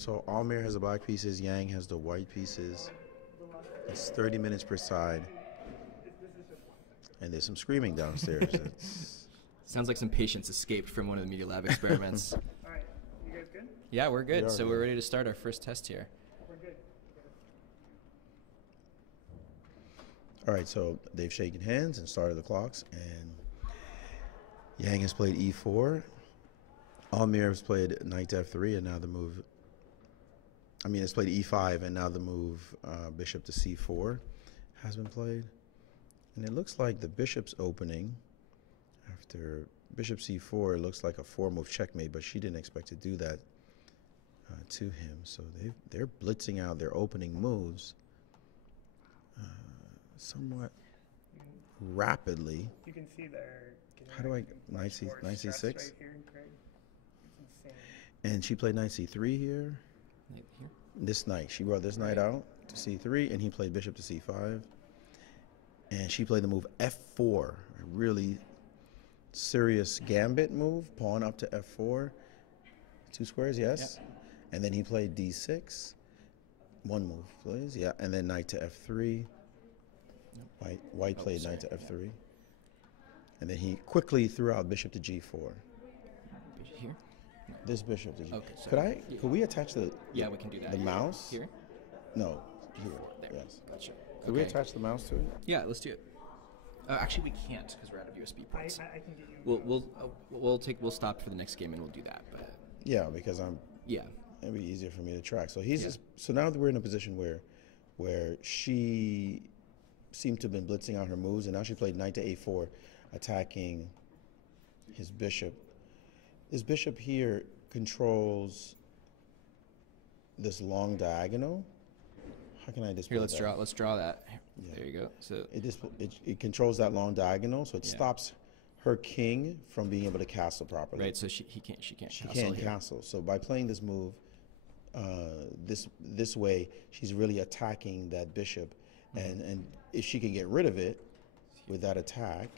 So Almir has the black pieces, Yang has the white pieces. It's 30 minutes per side. And there's some screaming downstairs. Sounds like some patients escaped from one of the Media Lab experiments. All right, you guys good? Yeah, we're good. We are So good. we're ready to start our first test here. We're good. All right, so they've shaken hands and started the clocks, and Yang has played e4. Almir has played knight to f3, and now the move. I mean, it's played e5, and now the move bishop to c4 has been played. And it looks like the bishop's opening after bishop c4. It looks like a 4-move checkmate, but she didn't expect to do that to him. So they're blitzing out their opening moves somewhat rapidly. You can see they're getting How do I knight stress c6? right here, Greg. It's insane. And she played knight c3 here. Right here. This knight, she brought this knight out to c3, and he played bishop to c5. And she played the move f4, a really serious gambit move, pawn up to f4, 2 squares, yes. Yep. And then he played d6, 1 move, please, yeah. And then knight to f3. White played knight to f3. And then he quickly threw out bishop to g4. Bishop here? This bishop to g4. Okay, sorry. Could we attach the Yeah, we can do that. the mouse? Here? No, here, There. yes. Gotcha. Could we Okay. attach the mouse to it? Yeah, let's do it. Actually, we can't because we're out of USB I ports. can get you. We'll stop for the next game and we'll do that. But Yeah, because yeah, it'd be easier for me to track. So he's Yeah. just, so now we're in a position where she seemed to have been blitzing out her moves, and now she played knight to a4, attacking his bishop. This bishop here controls this long diagonal. How can I display here let's that? draw. Let's draw that. Yeah. There you go. So It controls that long diagonal, so it Yeah. stops her king from being able to castle properly. right. So she can't. She castle can't here. castle. So by playing this move, this way, she's really attacking that bishop, and if she can get rid of it with that attack,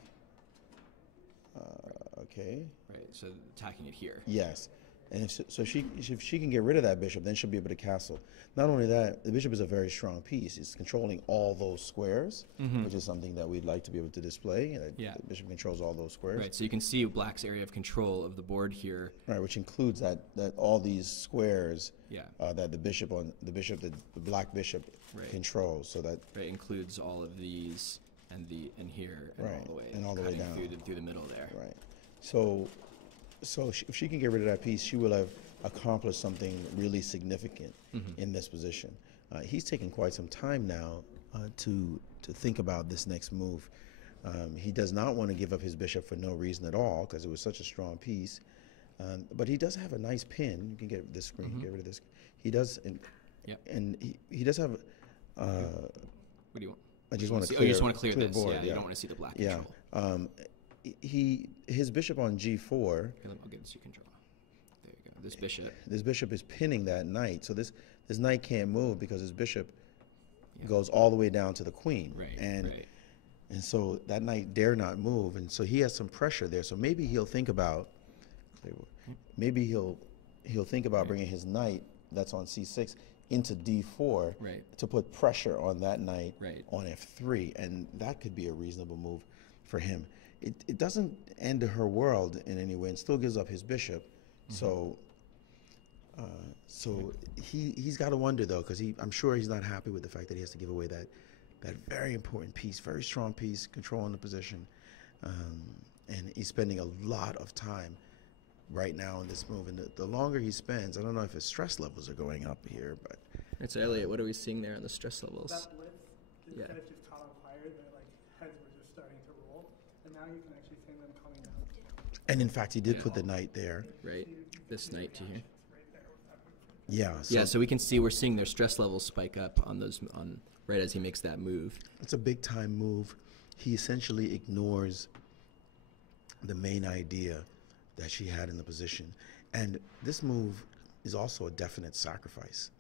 okay, Right. So attacking it here. yes, and if she can get rid of that bishop, then she'll be able to castle. Not only that, the bishop is a very strong piece. It's controlling all those squares, which is something that we'd like to be able to display. Yeah. The bishop controls all those squares. Right. So you can see Black's area of control of the board here. Right, which includes that all these squares Yeah. that the black bishop Right. controls. So that Right. Includes all of these and here and all Right, the way and all the way cutting down. through the middle there. right. So if she can get rid of that piece, she will have accomplished something really significant in this position. He's taken quite some time now to think about this next move. He does not want to give up his bishop for no reason at all because it was such a strong piece. But he does have a nice pin. You can get this screen, get rid of this. He does, Yep. and he does have. What do you want? I just want to see, clear. you just want to clear the this. board, Yeah, you don't want to see the black Yeah. control. His bishop on g4. Here, I'll give this you control. There you go. This bishop. is pinning that knight. So this knight can't move because his bishop goes all the way down to the queen. Right. And right. and so that knight dare not move, and so he has some pressure there. So maybe he'll think about bringing his knight that's on c6 into d4 Right. to put pressure on that knight Right. on f3, and that could be a reasonable move for him. It doesn't end her world in any way, and still gives up his bishop. So he's got to wonder though, because I'm sure he's not happy with the fact that he has to give away that very important piece, very strong piece, controlling the position, and he's spending a lot of time right now in this move. And the longer he spends, I don't know if his stress levels are going up here, but It's Elliot. What are we seeing there on the stress levels? That blitz, Yeah. instead of just caught on fire, the heads were just starting to roll, and now you can actually see them coming down. and in fact he did put the knight there. Right. This knight to here. Yeah. So we can see we're seeing their stress levels spike up on right as he makes that move. It's a big time move. He essentially ignores the main idea that she had in the position. And this move is also a definite sacrifice.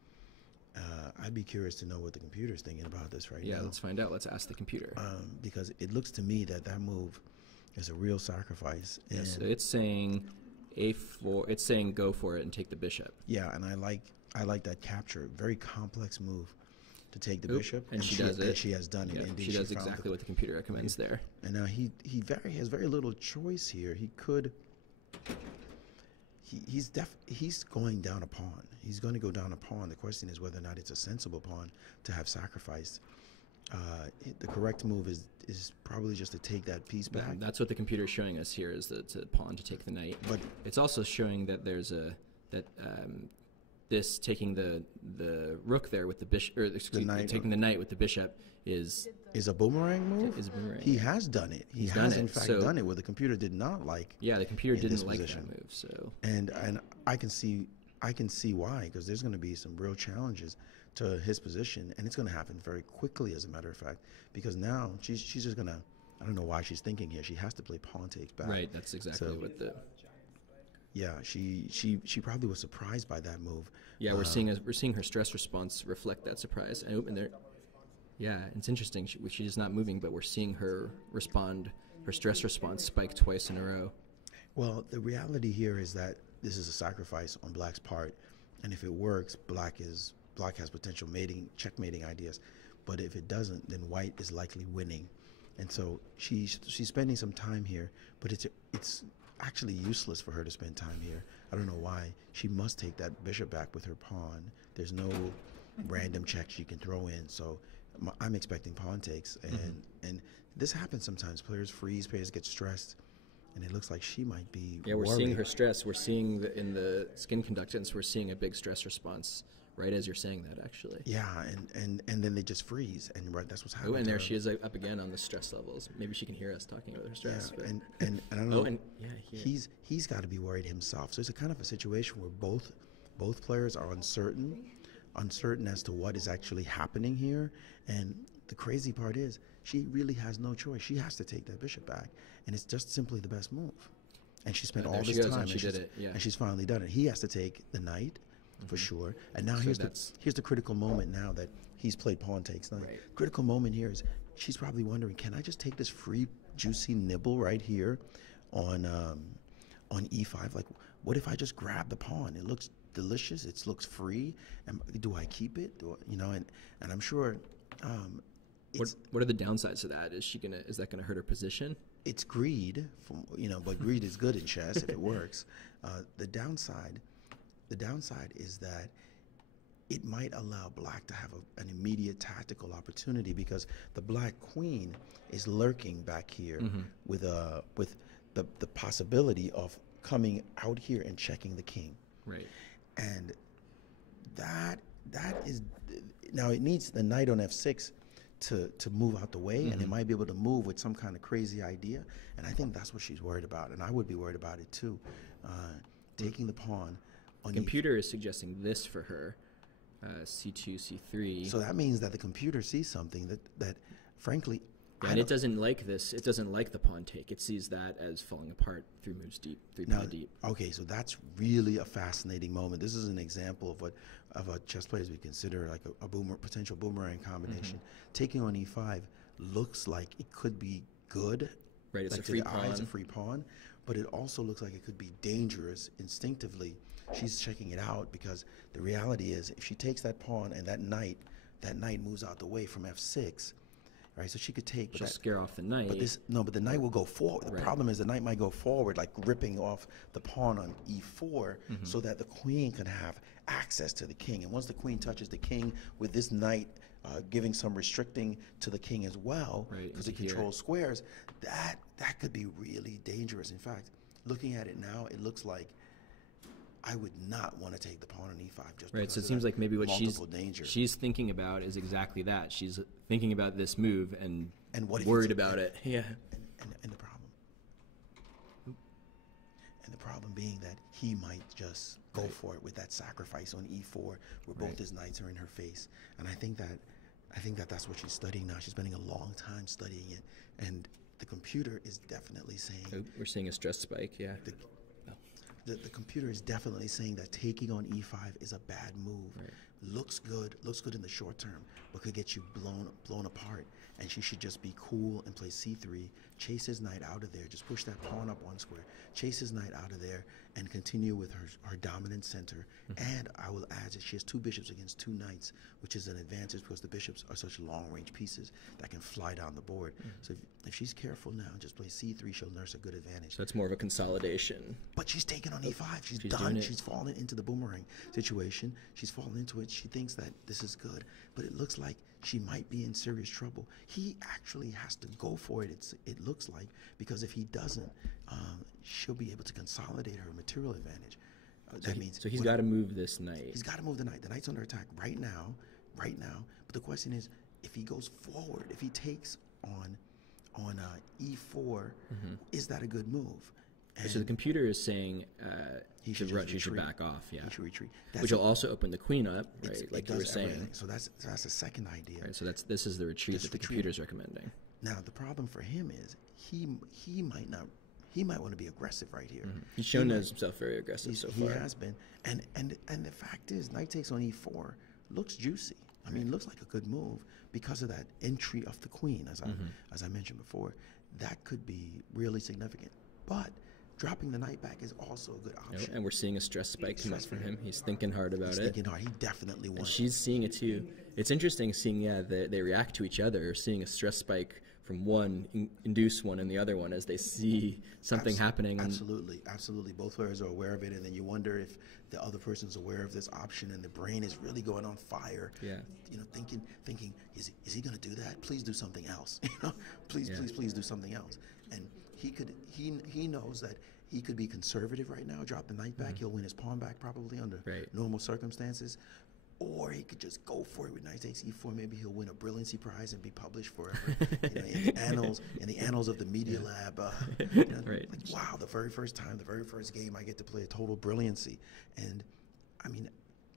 I'd be curious to know what the computer's thinking about this right now. Yeah, let's find out. Let's ask the computer. Because it looks to me that move is a real sacrifice. Yeah, And so it's saying A4. It's saying go for it and take the bishop. Yeah, and I like that capture. Very complex move to take the Oop, bishop, and she does it. And she has done it. Yeah, Indeed, she does found exactly what the computer recommends there. And now he has very little choice here. He could. He's going down a pawn. He's going to go down a pawn. The question is whether or not it's a sensible pawn to have sacrificed. The correct move is probably just to take that piece back. That's what the computer is showing us here, is the pawn to take the knight. But it's also showing that there's this taking the rook there with the bishop, or taking the knight with the bishop is a boomerang move. Is a boomerang. He has done it. He has in fact done it where the computer did not like. Yeah, the computer didn't like that move. So and I can see why, because there's going to be some real challenges to his position, and it's going to happen very quickly, as a matter of fact, because now she's just going to. I don't know why she's thinking here. She has to play pawn takes back. Right. That's exactly what the. Yeah, she probably was surprised by that move. Yeah, we're seeing her stress response reflect that surprise. And there, yeah, it's interesting. She's not moving, but we're seeing her respond. Her stress response spike twice in a row. Well, the reality here is that this is a sacrifice on Black's part, and if it works, Black has potential checkmating ideas. But if it doesn't, then White is likely winning, and so she's spending some time here. But it's actually useless for her to spend time here. I don't know why. She must take that bishop back with her pawn. There's no random check she can throw in. So I'm expecting pawn takes, and this happens sometimes. Players freeze, players get stressed, and it looks like she might be. Yeah, we're seeing her stress. We're seeing in the skin conductance, we're seeing a big stress response right as you're saying that, actually. Yeah, and then they just freeze, and right, that's what's happening. Oh, and there she is up again on the stress levels. Maybe she can hear us talking about her stress. Yeah, and I don't know. Oh, and he's got to be worried himself. So it's a kind of a situation where both players are uncertain as to what is actually happening here. And the crazy part is she really has no choice. She has to take that bishop back, and it's just simply the best move. And she spent all this time, and she did it. Yeah. And she's finally done it. He has to take the knight. For sure. And now here's the critical moment now that he's played pawn takes knight. Right. Critical moment here is she's probably wondering, can I just take this free juicy nibble right here on e5? Like, what if I just grab the pawn? It looks delicious. It looks free. And do I keep it? And I'm sure. What are the downsides to that? Is that gonna hurt her position? It's greed, but greed is good in chess if it works. The downside is that it might allow Black to have an immediate tactical opportunity, because the Black queen is lurking back here with the possibility of coming out here and checking the king. Right. And that is now it needs the knight on f6 to move out the way, and it might be able to move with some kind of crazy idea. And I think that's what she's worried about, and I would be worried about it too. Taking the pawn. The computer is suggesting this for her, c2, c3. So that means that the computer sees something that frankly, and it doesn't like this. It doesn't like the pawn take. It sees that as falling apart 3 moves deep, 3 pawn deep. Okay, so that's really a fascinating moment. This is an example of a chess players we consider like a potential boomerang combination. Taking on e5 looks like it could be good. Right, it's like a free pawn. It's a free pawn, but it also looks like it could be dangerous instinctively. She's checking it out, because the reality is if she takes that pawn and that knight moves out the way from f6, right? So she could take. She'll scare off the knight. But the knight will go forward. The problem is the knight might go forward, like ripping off the pawn on e4, so that the queen can have access to the king. And once the queen touches the king with this knight giving some restricting to the king as well, because it controls squares, that could be really dangerous. In fact, looking at it now, it looks like I would not want to take the pawn on e5 just right. because So it seems like maybe what she's thinking about is exactly that. She's thinking about this move and what worried about it. Yeah. And the problem being that he might just go for it with that sacrifice on e4, where both his knights are in her face. And I think that that's what she's studying now. She's spending a long time studying it, and the computer is definitely saying. Oh, we're seeing a stress spike. Yeah. The computer is definitely saying that taking on e5 is a bad move. Right. Looks good in the short term, but could get you blown apart. And she should just be cool and play c3, chase his knight out of there, just push that pawn up one square, chase his knight out of there, and continue with her dominant center. And I will add that she has 2 bishops against 2 knights, which is an advantage because the bishops are such long-range pieces that can fly down the board. So if she's careful now and just plays c3, she'll nurse a good advantage. So that's more of a consolidation. But she's taken on e5. She's doing done. it. She's fallen into the boomerang situation. She's fallen into it. She thinks that this is good, but it looks like she might be in serious trouble. He actually has to go for it. It looks like, because if he doesn't, she'll be able to consolidate her material advantage. That means so he's got to move this knight. He's got to move the knight. The knight's under attack right now. But the question is, if he goes forward, if he takes on e4, is that a good move? And so the computer is saying he he should should back off, yeah. he should retreat. Which will also open the queen up, right? It Like you does were saying. everything. So that's the second idea. Right, so this is the retreat This that the retreat. computer's recommending. Now the problem for him is he might not. He might want to be aggressive right here. He's shown himself very aggressive so He far. has been, and the fact is, knight takes on e4 looks juicy. I mean, looks like a good move because of that entry of the queen, as I mentioned before. That could be really significant. But dropping the knight back is also a good option. And we're seeing a stress spike come up from him. He's thinking hard about He's it. thinking hard. He definitely And wants. she's seeing it too. It's interesting seeing, they react to each other, seeing a stress spike from one induce one in the other one as they see something happening. Absolutely. Both players are aware of it, and then you wonder if the other person's aware of this option, and the brain is really going on fire. Yeah. Thinking, is he going to do that? Please do something else. Please do something else. And he knows that he could be conservative right now, drop the knight back. He'll win his pawn back probably under normal circumstances. Or he could just go for it with knight takes e4. Maybe he'll win a brilliancy prize and be published forever in the annals of the Media Lab. Like, wow, the very first game, I get to play a total brilliancy. And I mean,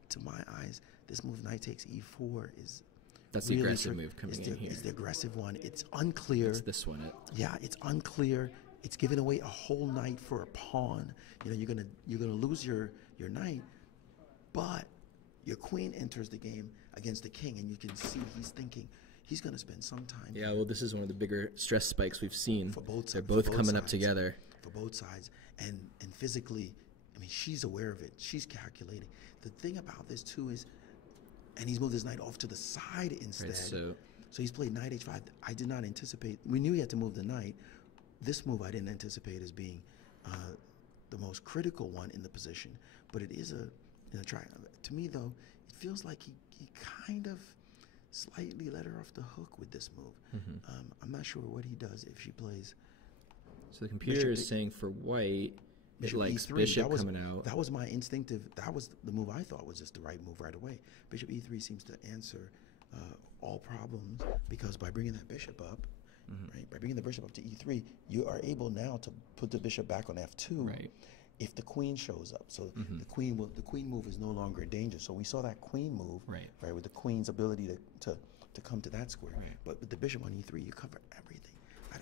to my eyes, this move knight takes e4 is that's really the aggressive move coming in here. It's the aggressive one. It's unclear. It's this one. Yeah, it's unclear. It's giving away a whole knight for a pawn. You're gonna lose your knight, but your queen enters the game against the king, and you can see he's thinking he's going to spend some time. Yeah, well, this is one of the bigger stress spikes we've seen. For both sides. They're both coming up together. For both sides. And physically, I mean, she's aware of it. She's calculating. The thing about this, too, is, and he's moved his knight off to the side instead. Right, so he's played knight h5. I did not anticipate. We knew he had to move the knight. This move I didn't anticipate as being the most critical one in the position. But it is to me, though, it feels like he kind of slightly let her off the hook with this move. I'm not sure what he does if she plays. So the computer is saying for white, it likes E3. bishop coming out. That was my instinctive. That was the move I thought was just the right move right away. Bishop e3 seems to answer all problems because by bringing that bishop up, right? By bringing the bishop up to e3, you are able now to put the bishop back on f2. Right. If the queen shows up, so the queen move is no longer in danger. So we saw that queen move, right, with the queen's ability to come to that square. Right. But with the bishop on e3, you cover everything.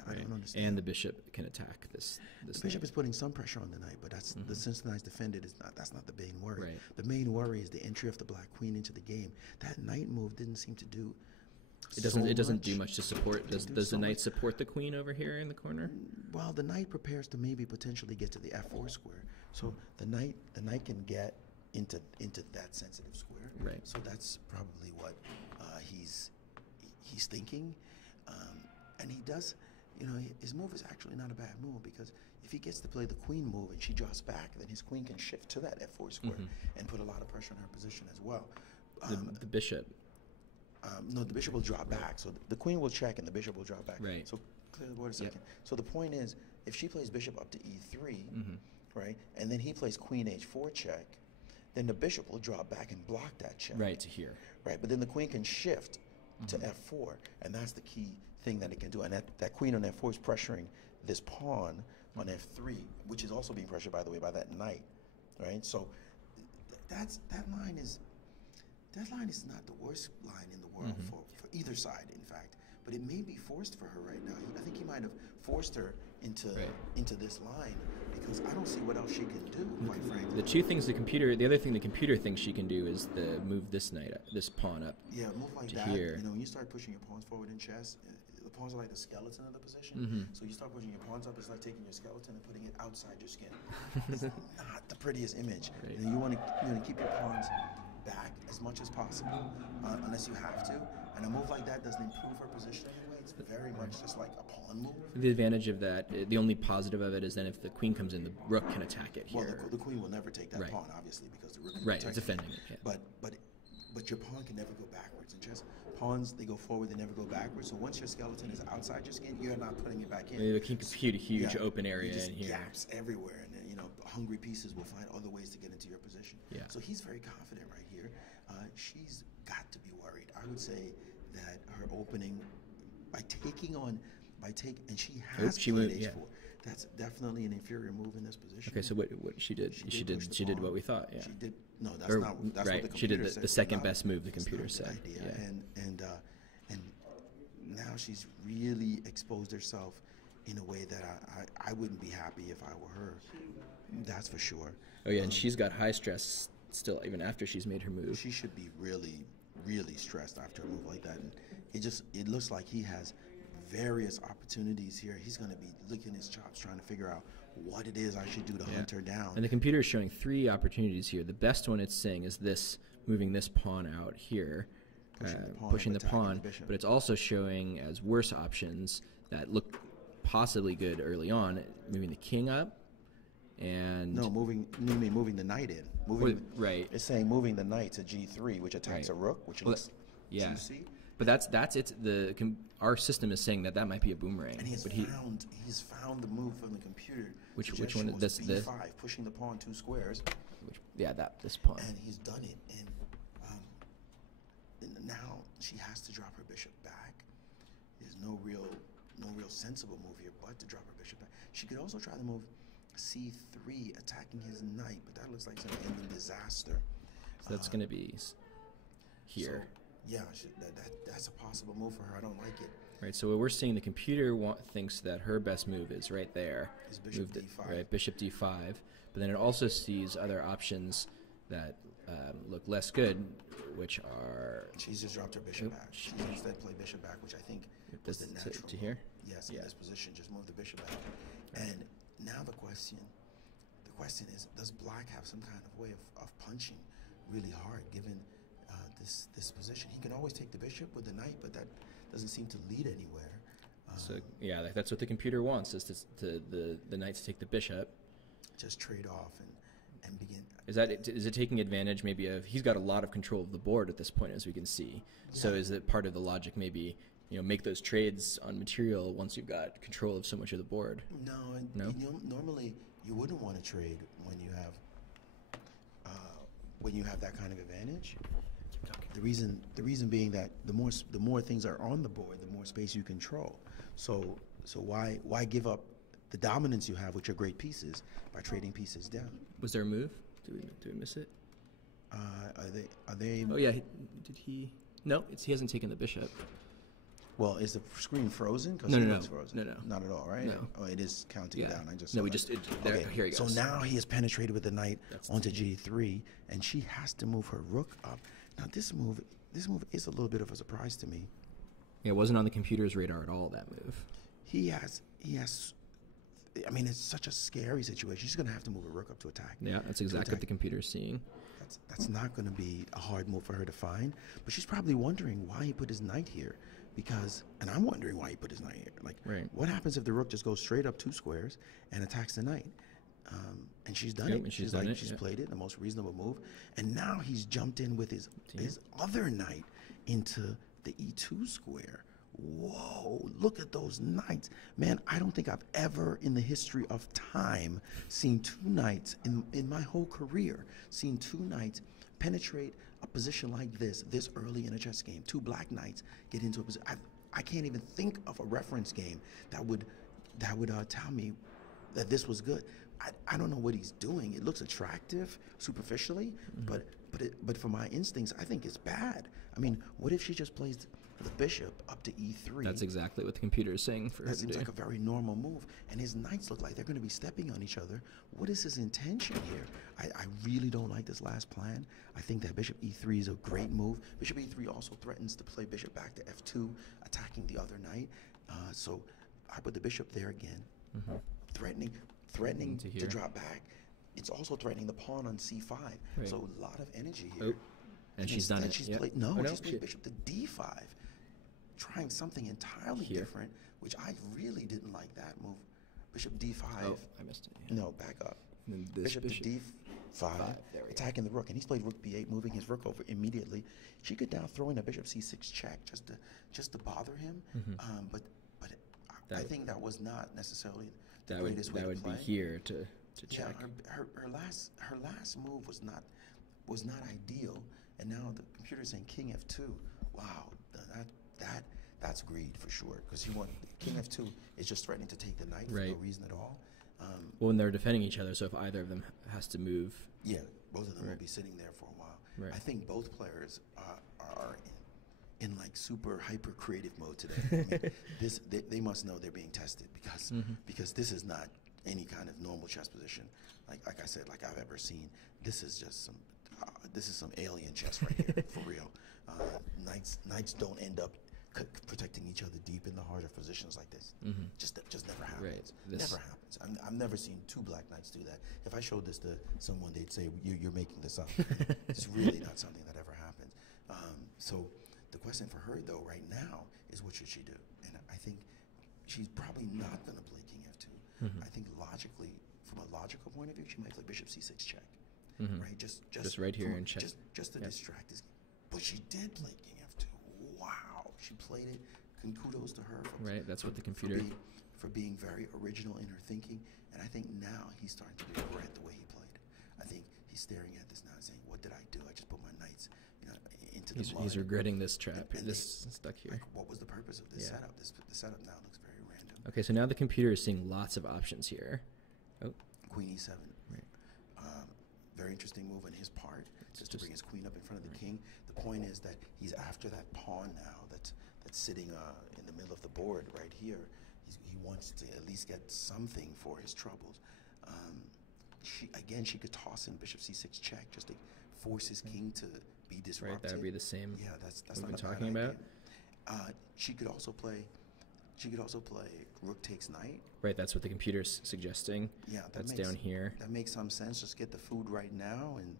I don't understand. And the bishop can attack this. The bishop is putting some pressure on the knight, but that's since the knight's defended, that's not the main worry. Right. The main worry is the entry of the black queen into the game. That knight move didn't seem to do. It doesn't do much to support. Does the knight support the queen over here in the corner? Well, the knight prepares to maybe potentially get to the f4 square. So the knight can get into that sensitive square. Right. So that's probably what he's thinking, and he does. His move is actually not a bad move because if he gets to play the queen move and she drops back, then his queen can shift to that f4 square and put a lot of pressure on her position as well. The bishop. No, the bishop will drop back. So the queen will check and the bishop will drop back. Right. So clear the board a second. So the point is, if she plays bishop up to e3, right, and then he plays queen h4 check, then the bishop will drop back and block that check. Right, to here. Right, but then the queen can shift to f4, and that's the key thing that it can do. And that queen on f4 is pressuring this pawn on f3, which is also being pressured, by the way, by that knight, right? So that line is not the worst line in the world for either side, in fact. But it may be forced for her right now. I think he might have forced her into this line because I don't see what else she can do, quite frankly. The other thing the computer thinks she can do is move this pawn up. Yeah, move like to that. Here. When you start pushing your pawns forward in chess, the pawns are like the skeleton of the position. So you start pushing your pawns up, it's like taking your skeleton and putting it outside your skin. It's not the prettiest image. Right. You want to keep your pawns back as much as possible, unless you have to. And a move like that doesn't improve her position anyway. It's very much just like a pawn move. The advantage of that, the only positive of it is then if the queen comes in, the rook can attack it here. Well, the queen will never take that Right. pawn, obviously, because the rook can Right, protect it's defending it. Yeah. But your pawn can never go backwards. In chess, pawns, they go forward, they never go backwards. So once your skeleton is outside your skin, you're not putting it back in. It can compute a huge Yeah. open area Just in here. gaps everywhere, and then, hungry pieces will find other ways to get into your position. Yeah. So he's very confident right here. She's got to be worried. I would say that her opening and she has she played moved, h4. yeah. That's definitely an inferior move in this position. Okay, so what she did? She did what we thought. Yeah. She did. No, that's Or, not. That's right. what the She did computer the said. second Not- best move the it's computer not the said. idea. Yeah. And now she's really exposed herself in a way that I wouldn't be happy if I were her. That's for sure. Oh yeah, and she's got high stress still even after she's made her move. She should be really, really stressed after a move like that. And it looks like he has various opportunities here. He's going to be licking his chops trying to figure out what it is I should do to hunt her down. And the computer is showing 3 opportunities here. The best one it's saying is this, moving this pawn out here, pushing the pawn, bishop. but it's also showing as worse options that look possibly good early on, moving the king up, and No, moving the knight in. right. It's saying moving the knight to g3, which attacks Right. a rook, which Well, looks yeah. juicy. But that's it. Our system is saying that might be a boomerang. And he's but found the move from the computer. Which Suggestion one? was This b5, pushing the pawn 2 squares, this pawn. and he's done it. And now she has to drop her bishop back. There's no real sensible move here but to drop her bishop back. She could also try to move c3, attacking his knight, but that looks like some ending disaster. So that's going to be here. So, yeah, that's a possible move for her. I don't like it. Right, so what we're seeing, the computer thinks that her best move is right there. Is bishop Moved it, d5. right, bishop d5. But then it also sees other options that look less good, which are... She's just dropped her bishop back. She's instead played bishop back, which I think was the natural to move. here? Yes, in Yeah. this position, just move the bishop back. And now the question is, does black have some kind of way of punching really hard, given this position? He can always take the bishop with the knight, but that doesn't seem to lead anywhere. So yeah, that's what the computer wants, is the knight to take the bishop. Just trade off and begin. Is it taking advantage maybe of, he's got a lot of control of the board at this point, as we can see. So Yeah. is it part of the logic maybe, make those trades on material once you've got control of so much of the board? No. Normally you wouldn't want to trade when you have that kind of advantage. The reason being that the more things are on the board, the more space you control. So why give up the dominance you have with your great pieces by trading pieces down? Was there a move? Did we miss it? Are they? Oh yeah, did he? No, he hasn't taken the bishop. Well, is the screen frozen? No, Looks frozen. no. Not at all, right? No. Oh, it is counting Yeah. down. I just No, saw we that. just there. Here he So goes. now he has penetrated with the knight That's onto g3, and she has to move her rook up. Now this move is a little bit of a surprise to me. Yeah, it wasn't on the computer's radar at all, that move. He has. I mean, it's such a scary situation. She's going to have to move her rook up to attack. Yeah, that's exactly what the computer's seeing. That's not going to be a hard move for her to find. But she's probably wondering why he put his knight here, and I'm wondering why he put his knight here. Like, Right. what happens if the rook just goes straight up 2 squares and attacks the knight? And she's done Yep, it. and she's done it, She's yeah. played it, the most reasonable move. And now he's jumped in with his other knight into the e2 square. Whoa, look at those knights. Man, I don't think I've ever in the history of time seen 2 knights in my whole career, seen 2 knights penetrate a position like this early in a chess game. 2 black knights get into a position. I can't even think of a reference game that would tell me that this was good. I don't know what he's doing. It looks attractive superficially, but for my instincts, I think it's bad. I mean, what if she just plays the bishop up to e3. That's exactly what the computer is saying for her That to seems do. like a very normal move. And his knights look like they're going to be stepping on each other. What is his intention here? I really don't like this last plan. I think that bishop e3 is a great move. Bishop e3 also threatens to play bishop back to f2, attacking the other knight. So I put the bishop there again, threatening to drop back. It's also threatening the pawn on c5. Right. So a lot of energy here. And she's done it. She's Yep. played, Oh, she's played bishop to d5, trying something entirely different, which I really didn't like that move. Bishop d5. Oh, I missed it. Yeah. No, back up. And then this Bishop to d5, there we attacking the rook, and he's played rook b8, moving his rook over immediately. She could now throw in a bishop c6 check just to bother him, but I think that was not necessarily the greatest way to play. That would be here to check. Yeah, her last move was not ideal, and now the computer's saying king f2. Wow, that's greed for sure, because king f2 is just threatening to take the knight for no reason at all. Well, when they're defending each other, so if either of them has to move. Yeah, both of them will be sitting there for a while. Right. I think both players are in like super hyper creative mode today. I mean, they must know they're being tested because this is not any kind of normal chess position. Like I said, like I've ever seen. This is just some alien chess right here for real. Knights don't end up protecting each other deep in the harder positions like this. Just never happens. Right. Never happens. I've never seen two black knights do that. If I showed this to someone, they'd say you're making this up. It's really not something that ever happens. So the question for her though right now is what should she do? And I think she's probably not going to play king f2. I think logically, from a logical point of view, she might play bishop c6 check. Right, just right here and check. Just to distract this. But she did play king f2. Wow, she played it. Kudos to her. That's what the computer. For being very original in her thinking, and I think now he's starting to regret the way he played. I think he's staring at this now and saying, "What did I do? I just put my knights, into the blood." He's regretting this trap. This stuck here. Like, what was the purpose of this setup? The setup now looks very random. Okay, so now the computer is seeing lots of options here. Oh, Queen e7. Right. Very interesting move on his part, just to bring his queen up in front of the king. The point is that he's after that pawn now that's sitting in the middle of the board right here. He wants to at least get something for his troubles. She could toss in bishop c6 check just to force his king to be disrupted. Right, that would be the same. Yeah, that's we've not been a bad talking about. idea. She could also play rook takes knight. Right, that's what the computer's suggesting. Yeah, that's down here. That makes some sense. Just get the food right now and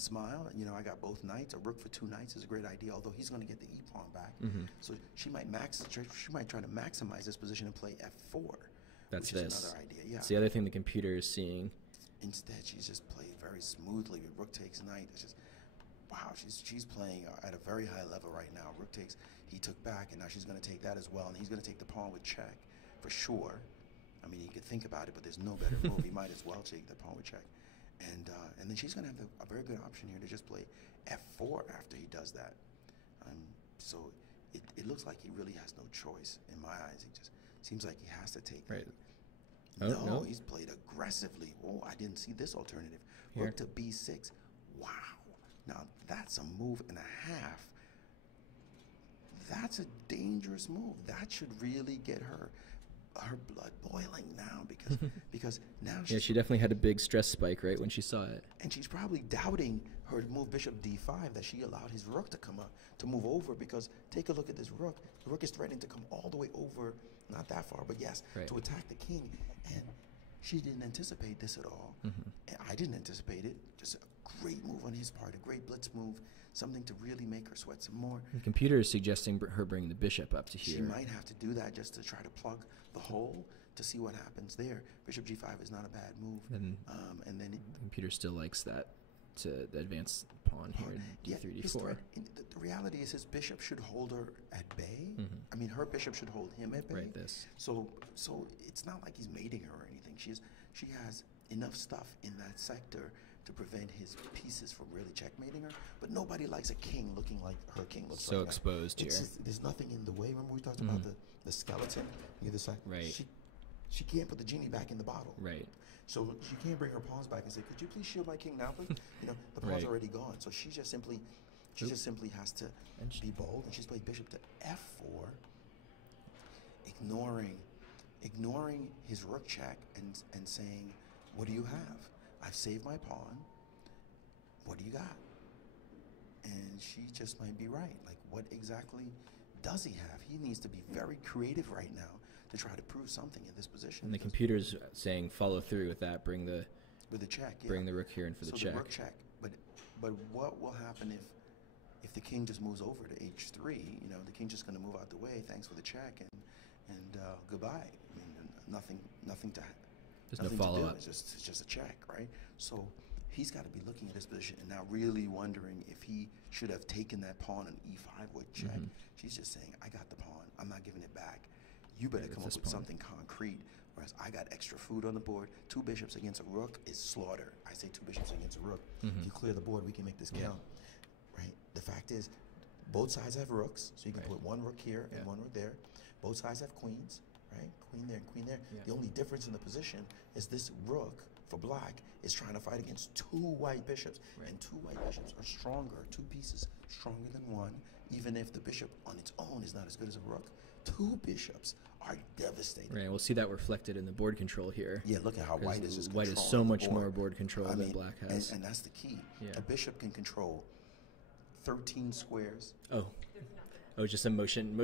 smile. I got both knights. A rook for two knights is a great idea. Although he's going to get the e pawn back, so she might try to maximize this position and play f4. That's which this. is another idea. Yeah. It's the other thing the computer is seeing. Instead, she's just played very smoothly with rook takes knight. It's just wow. She's playing at a very high level right now. Rook takes. He took back, and now she's going to take that as well, and he's going to take the pawn with check for sure. I mean, you could think about it, but there's no better move. He might as well take the pawn with check. And then she's going to have a very good option here to just play f4 after he does that. So it looks like he really has no choice in my eyes. It just seems like he has to take right. that. No, he's played aggressively. Oh, I didn't see this alternative. Here. Rook to b6. Wow. Now, that's a move and a half. That's a dangerous move. That should really get her blood boiling now because now she definitely had a big stress spike right when she saw it, and she's probably doubting her move bishop d5 that she allowed his rook to move over, because take a look at this rook. The rook is threatening to come all the way over, not that far, but yes, to attack the king, and she didn't anticipate this at all. And I didn't anticipate it. Just a great move on his part, a great blitz move, something to really make her sweat some more. The computer is suggesting her bringing the bishop up to here. She might have to do that just to try to plug the hole to see what happens there. Bishop g5 is not a bad move. And then the computer still likes that to the advance pawn here, d3, d4. The reality is his bishop should hold her at bay. I mean, her bishop should hold him at bay. Right, this. So it's not like he's mating her or anything. She has enough stuff in that sector to prevent his pieces from really checkmating her. But nobody likes a king looking like her king looks so like exposed that. here. There's nothing in the way. Remember we talked about the skeleton on the other side? Right. She can't put the genie back in the bottle. Right. So she can't bring her pawns back and say, "Could you please shield my king now, please?" The pawn's already gone. So she just simply She just simply has to be bold, and she's played bishop to f4, ignoring his rook check and saying, what do you have? I've saved my pawn. What do you got? And she just might be right. Like, what exactly does he have? He needs to be very creative right now to try to prove something in this position. And the computer's saying follow through with that, bring the check, yeah. Bring the rook here in for the check. So the rook check. But what will happen if the king just moves over to h3? You know, the king's just going to move out the way. Thanks for the check and goodbye. I mean, nothing to. There's no follow up. It's just a check, right? So he's got to be looking at this position and now really wondering if he should have taken that pawn on e5 with check. She's just saying, I got the pawn. I'm not giving it back. You better come up with something concrete, whereas I got extra food on the board. 2 bishops against a rook is slaughter. I say 2 bishops against a rook. If you clear the board, we can make this count, right? The fact is, both sides have rooks, so you can put 1 rook here and 1 rook there. Both sides have queens, right? Queen there and queen there. The only difference in the position is this rook for black is trying to fight against 2 white bishops, and 2 white bishops are stronger, 2 pieces stronger than 1, even if the bishop on its own is not as good as a rook. 2 bishops are devastating. Right, we'll see that reflected in the board control here. Yeah, look at how white is just white is so much more board control than black has. And that's the key. A bishop can control 13 squares. Oh, just some motion,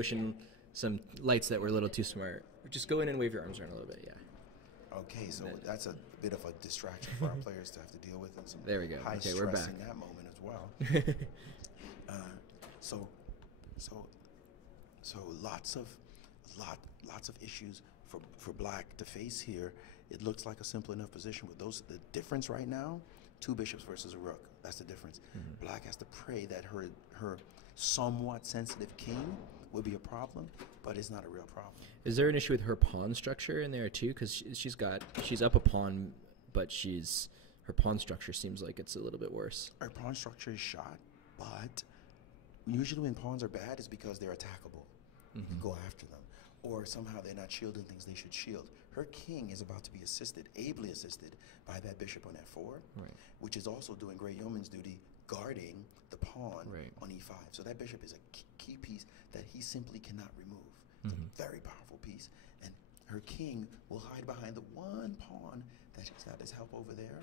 some lights that were a little too smart. Just go in and wave your arms around a little bit, Okay, so that's a bit of a distraction for our players to have to deal with, and some there we go. high Okay, stress we're back. in that moment as well. So lots of issues for black to face here. It looks like a simple enough position with those. The difference right now, 2 bishops versus a rook. That's the difference. Black has to pray that her somewhat sensitive king would be a problem, but it's not a real problem. Is there an issue with her pawn structure in there too? Because she's up a pawn, but her pawn structure seems like it's a little bit worse. Her pawn structure is shot, but usually when pawns are bad, it's because they're attackable. You can go after them, or somehow they're not shielding things they should shield. Her king is about to be ably assisted by that bishop on f4, which is also doing great yeoman's duty, guarding the pawn on e5. So that bishop is a key piece that he simply cannot remove. It's a very powerful piece, and her king will hide behind the 1 pawn that she's got as help over there,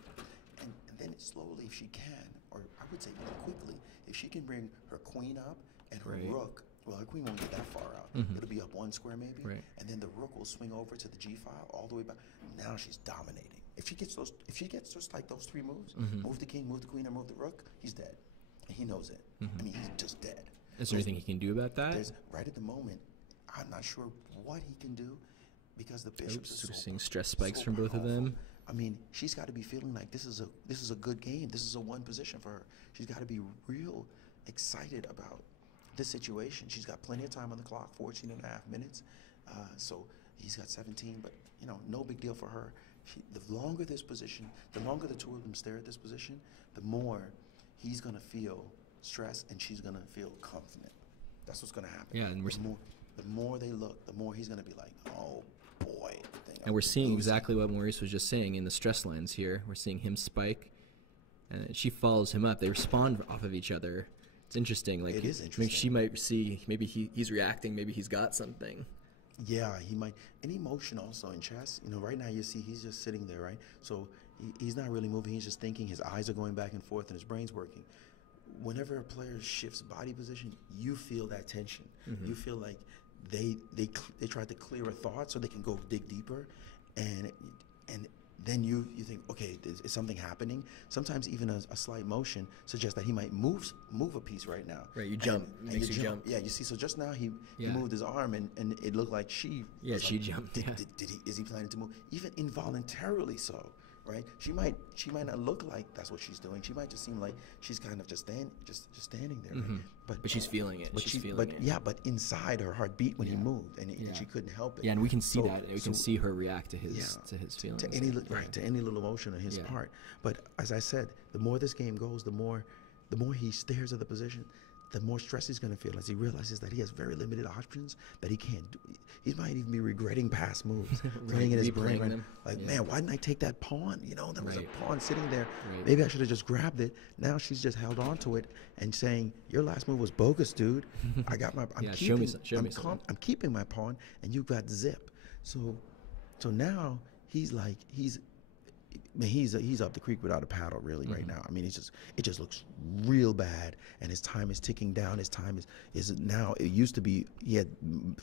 and then slowly, if she can, or I would say even quickly, if she can bring her queen up and her rook. Well, her queen won't get that far out. It'll be up 1 square maybe, and then the rook will swing over to the g file all the way back. Now she's dominating. If she gets just like those 3 moves, move the king, move the queen, and move the rook, he's dead, and he knows it. I mean, he's just dead. Is there anything he can do about that? Right at the moment, I'm not sure what he can do because the bishops are seeing stress spikes from both of them. I mean, she's got to be feeling like this is a good game. This is a 1 position for her. She's got to be real excited about this situation. She's got plenty of time on the clock, 14 and a half minutes. So he's got 17, but no big deal for her. The longer this position, the longer the 2 of them stare at this position, the more he's gonna feel stress and she's gonna feel confident. That's what's gonna happen. Yeah, and the more they look, the more he's gonna be like, oh boy. And we're seeing exactly what Maurice was just saying in the stress lines here. We're seeing him spike, and she follows him up. They respond off of each other. It's interesting. Like, it is interesting. I mean, she might see, maybe he's reacting, maybe he's got something. Yeah, he might. And emotion also in chess. Right now you see he's just sitting there, right? So he's not really moving. He's just thinking. His eyes are going back and forth, and his brain's working. Whenever a player shifts body position, you feel that tension. You feel like they try to clear a thought so they can go dig deeper, and then you think, okay, is something happening? Sometimes even a slight motion suggests that he might move a piece right now. Right, you jump. And makes you jump. Yeah, you see. So just now he moved his arm, and it looked like she. Yeah, she like, jumped. Is he planning to move? Even involuntarily so, right? She might not look like that's what she's doing. She might just seem like she's kind of just standing there. Right? But she's feeling it. She's feeling it. Yeah, but inside her heart beat when he moved, and she couldn't help it. Yeah, and we can see that. We can see her react to his feelings. To any little emotion on his part. But as I said, the more this game goes, the more he stares at the position, the more stress he's going to feel as he realizes that he has very limited options that he can't do. He might even be regretting past moves, playing in his brain, right? them. Like, man, why didn't I take that pawn? You know, there was a pawn sitting there. Right. Maybe I should have just grabbed it. Now she's just held on to it and saying, your last move was bogus, dude. I got my, I'm keeping my pawn, and you got zip. So now he's like, he's up the creek without a paddle, really, right now. I mean, it just looks real bad, and his time is ticking down. His time is now. It used to be he had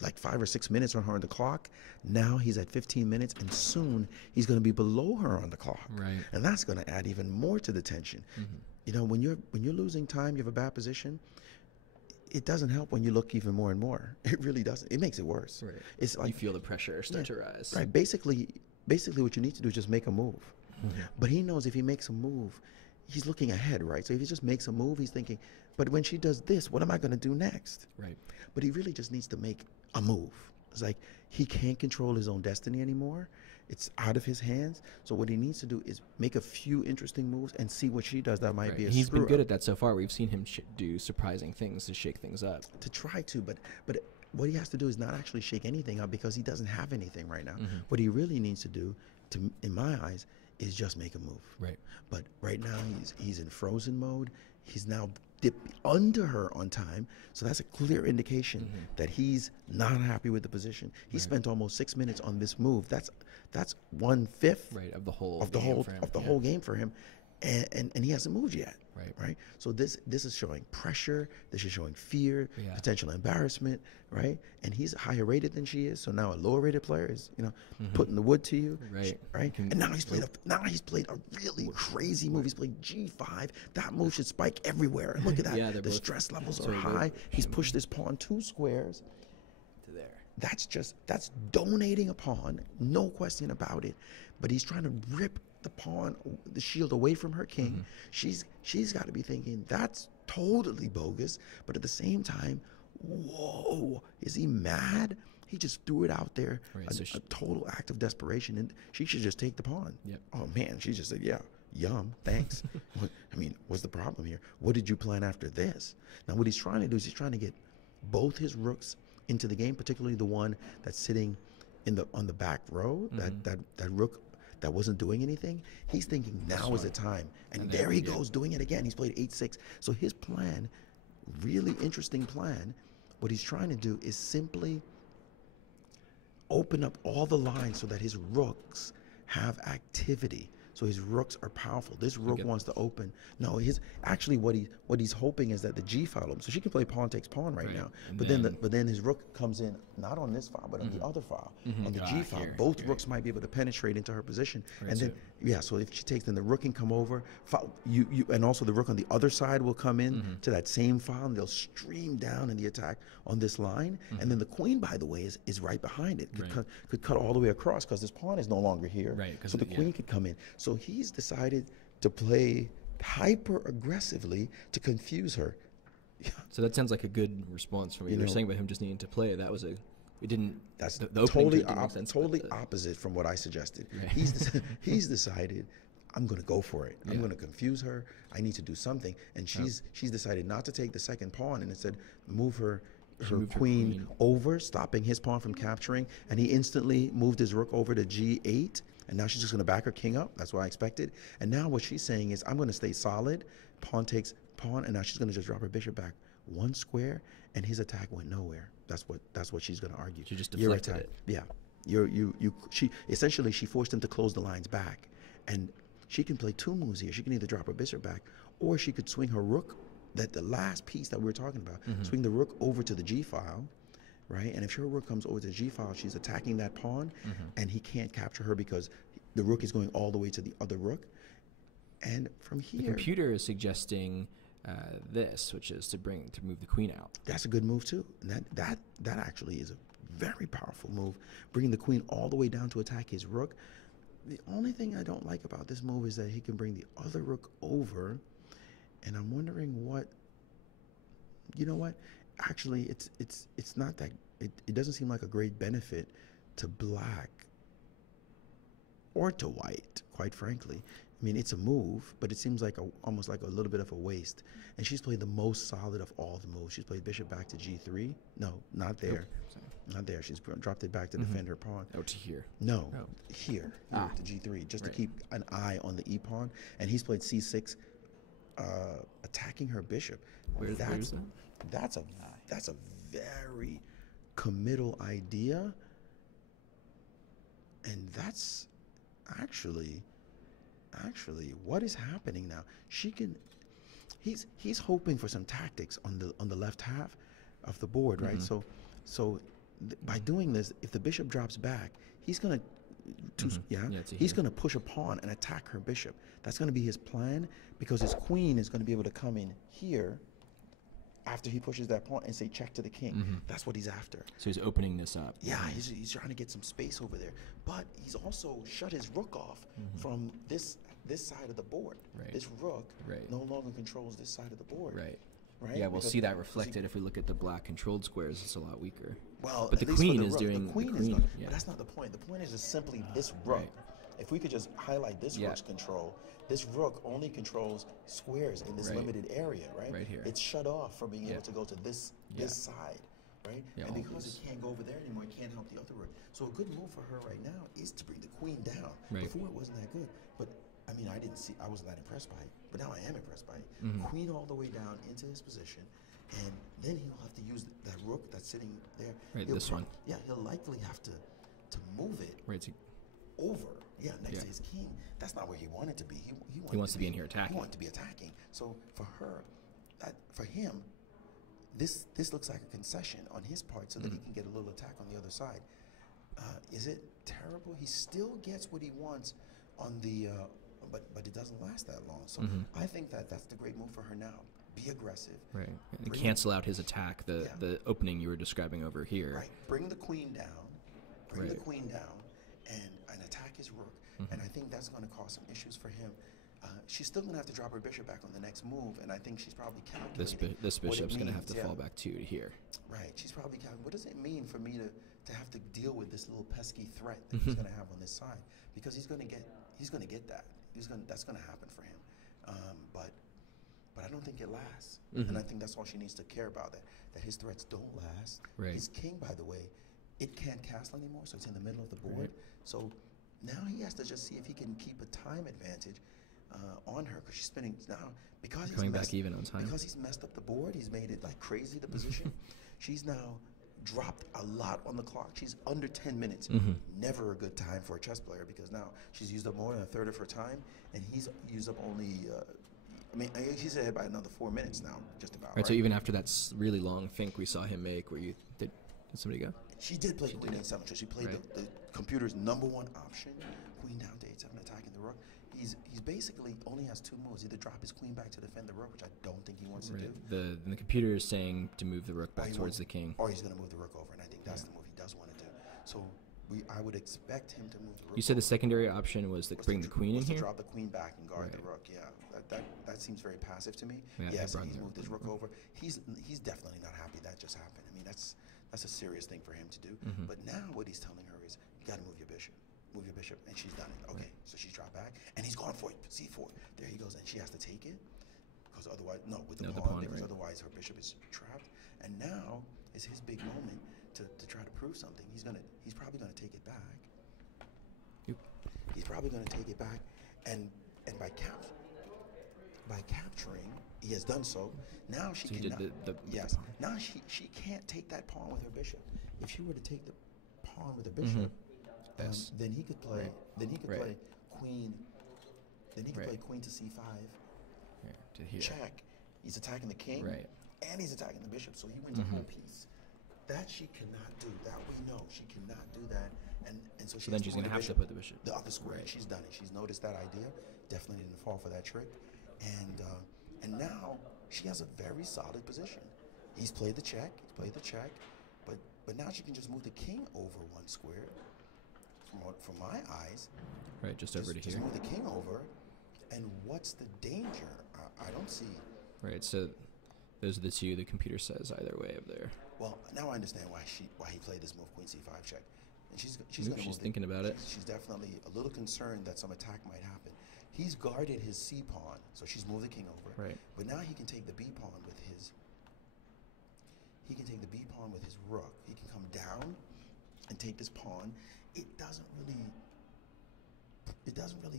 like 5 or 6 minutes on her on the clock. Now he's at 15 minutes, and soon he's going to be below her on the clock. Right. And that's going to add even more to the tension. You know, when you're losing time, you have a bad position. It doesn't help when you look even more and more. It really doesn't. It makes it worse. Right. It's like you feel the pressure start to rise. Right. Basically, what you need to do is just make a move. But he knows if he makes a move, he's looking ahead, right? So if he just makes a move, he's thinking, but when she does this, what am I going to do next? Right. But he really just needs to make a move. It's like he can't control his own destiny anymore. It's out of his hands. So what he needs to do is make a few interesting moves and see what she does. That might be a He's been good up. at that so far. We've seen him do surprising things to shake things up. To try to, but what he has to do is not actually shake anything up because he doesn't have anything right now. What he really needs to do, in my eyes, is just make a move. Right. But right now he's in frozen mode. He's now dipped under her on time, so that's a clear indication that he's not happy with the position. He spent almost 6 minutes on this move. That's 1/5 of the whole whole game for him, and he hasn't moved yet. Right. So this is showing pressure. This is showing fear, potential embarrassment. Right. And he's higher rated than she is. So now a lower rated player is putting the wood to you. Right. And now he's played a really crazy move. He's played G5. That move should spike everywhere. And look at that. The stress levels are high. He's pushed this pawn 2 squares to there. That's donating a pawn, no question about it. But he's trying to rip the shield away from her king. She's got to be thinking that's totally bogus, but at the same time, whoa, is he mad? He just threw it out there, a total act of desperation, and she should just take the pawn. Oh man, she just said, yeah, yum, thanks. I mean, what's the problem here? What did you plan after this? Now what he's trying to do is he's trying to get both his rooks into the game, particularly the one that's sitting on the back row, that rook that wasn't doing anything. He's thinking now is the time. And there he goes doing it again. He's played 8-6. So his plan, really interesting plan, what he's trying to do is simply open up all the lines so that his rooks have activity. So his rooks are powerful. This rook wants to open. No, what he's hoping is that the G file opens. So she can play pawn takes pawn right now. But then his rook comes in not on this file, but on the other file, on the G file. Both rooks might be able to penetrate into her position. And then so if she takes, then the rook can come over. And also the rook on the other side will come in to that same file, and they'll stream down in the attack on this line. And then the queen, by the way, is right behind it. Could cut all the way across because this pawn is no longer here. So the queen could come in. So he's decided to play hyper aggressively to confuse her. So that sounds like a good response from what you were saying about him just needing to play. That was that's the totally opposite from what I suggested. He's decided, I'm going to go for it. I'm going to confuse her. I need to do something. And she's decided not to take the second pawn and instead move her queen over, stopping his pawn from capturing. And he instantly moved his rook over to G8. And now she's just going to back her king up. That's what I expected. And now what she's saying is, I'm going to stay solid. Pawn takes pawn, and now she's going to just drop her bishop back 1 square, and his attack went nowhere. That's what she's going to argue. She just deflected it. Yeah. She forced him to close the lines back, and she can play 2 moves here. She can either drop her bishop back, or she could swing her rook. That the last piece that we were talking about, swing the rook over to the G file. Right, and if her rook comes over to the G file, she's attacking that pawn, and he can't capture her because the rook is going all the way to the other rook. And from here, the computer is suggesting this, which is to move the queen out. That's a good move too, and that actually is a very powerful move, bringing the queen all the way down to attack his rook. The only thing I don't like about this move is that he can bring the other rook over, and I'm wondering what. You know what? Actually, it's not that. It doesn't seem like a great benefit to black or to white, quite frankly. I mean, it's a move, but it seems like almost like a little bit of a waste. And she's played the most solid of all the moves. She's played bishop back to g3. No, not there. Not there. She's dropped it back to defend her pawn. Oh, to here. No, here to g3, just to keep an eye on the e-pawn. And he's played c6, attacking her bishop. Where's that? That's a very committal idea, and that's actually what is happening now. He's hoping for some tactics on the left half of the board, right? So by doing this, if the bishop drops back, he's gonna he's gonna push a pawn and attack her bishop. That's gonna be his plan, because his queen is gonna be able to come in here after he pushes that pawn and say check to the king. That's what he's after. So he's opening this up. Yeah, he's trying to get some space over there, but he's also shut his rook off from this side of the board. Right. This rook no longer controls this side of the board. Right. Right? Yeah, we'll Because see that reflected if we look at the black controlled squares. It's a lot weaker. Well, but the queen is doing the queen. yeah. But that's not the point. The point is just simply this rook. Right. If we could just highlight this rook's control, this rook only controls squares in this limited area, right? Right here. It's shut off from being able to go to this side, right? Yeah, and because it can't go over there anymore, it can't help the other rook. So a good move for her right now is to bring the queen down. Right. Before it wasn't that good, but I mean, I wasn't that impressed by it, but now I am impressed by it. Queen all the way down into his position, and then he'll have to use that rook that's sitting there. Right, this one. Yeah, he'll likely have to move it over. Yeah, next to his king. That's not where he wanted to be. He wants to be in here attacking. He wanted to be attacking. So for her, for him, this looks like a concession on his part, so that he can get a little attack on the other side. Is it terrible? He still gets what he wants on the, but it doesn't last that long. So I think that's the great move for her now. Be aggressive. Right. And cancel out his attack, the opening you were describing over here. Right. Bring the queen down. Bring the queen down and attack his rook. And I think that's going to cause some issues for him. She's still going to have to drop her bishop back on the next move, and I think she's probably calculating this bishop's going to have to fall back to here. Right. She's probably calculating, what does it mean for me to have to deal with this little pesky threat that he's going to have on this side? Because he's going to get that. That's going to happen for him. But I don't think it lasts. And I think that's all she needs to care about, that his threats don't last. Right. His king, by the way, it can't castle anymore, so it's in the middle of the board. So now he has to just see if he can keep a time advantage on her, because she's spinning now. Because he's coming back even on time. Because he's messed up the board, he's made it like crazy, the position. She's now dropped a lot on the clock. She's under 10 minutes. Never a good time for a chess player, because now she's used up more than a third of her time, and he's used up only, he's ahead by another 4 minutes now, just about. Right, so even after that really long think we saw him make, where did somebody go? She did play queen a7, so she played the computer's #1 option, queen down to a7, attacking the rook. He's basically only has two moves: either drop his queen back to defend the rook, which I don't think he wants to do. The computer is saying to move the rook back towards the king, or he's going to move the rook over, and I think that's the move he does want to do. So I would expect him to move the rook. You said the secondary option was to bring the queen in here. To drop the queen back and guard the rook. Yeah, that seems very passive to me. Yes, he's moved his rook over. He's definitely not happy that just happened. I mean, that's a serious thing for him to do. But now what he's telling her is, you got to move your bishop. Move your bishop, and she's done it. Okay, so she's dropped back, and he's gone for it. C4. There he goes, and she has to take it, because otherwise, with the pawn, because otherwise her bishop is trapped. And now is his big moment to try to prove something. He's probably gonna take it back. He's probably gonna take it back, and by capturing, he has done so. Now she can. Yes. Now she can't take that pawn with her bishop. If she were to take the pawn with the bishop. Then he could play. Then he could play queen. Then he could play queen to c5. To here. Check. He's attacking the king. And he's attacking the bishop. So he wins a whole piece. That she cannot do. That we know she cannot do that. And so then she's going to have to put the bishop. The other square. She's done it. She's noticed that idea. Definitely didn't fall for that trick. And now she has a very solid position. He's played the check. But now she can just move the king over one square. From my eyes, just over to here. Just move the king over, and what's the danger? I don't see. Right, so those are the two the computer says either way of there. Well, now I understand why he played this move, queen c5 check, and she's thinking about it. She's definitely a little concerned that some attack might happen. He's guarded his C pawn, so she's moved the king over. Right. But now he can take the B pawn with his. He can take the B pawn with his rook. He can come down and take this pawn. It doesn't really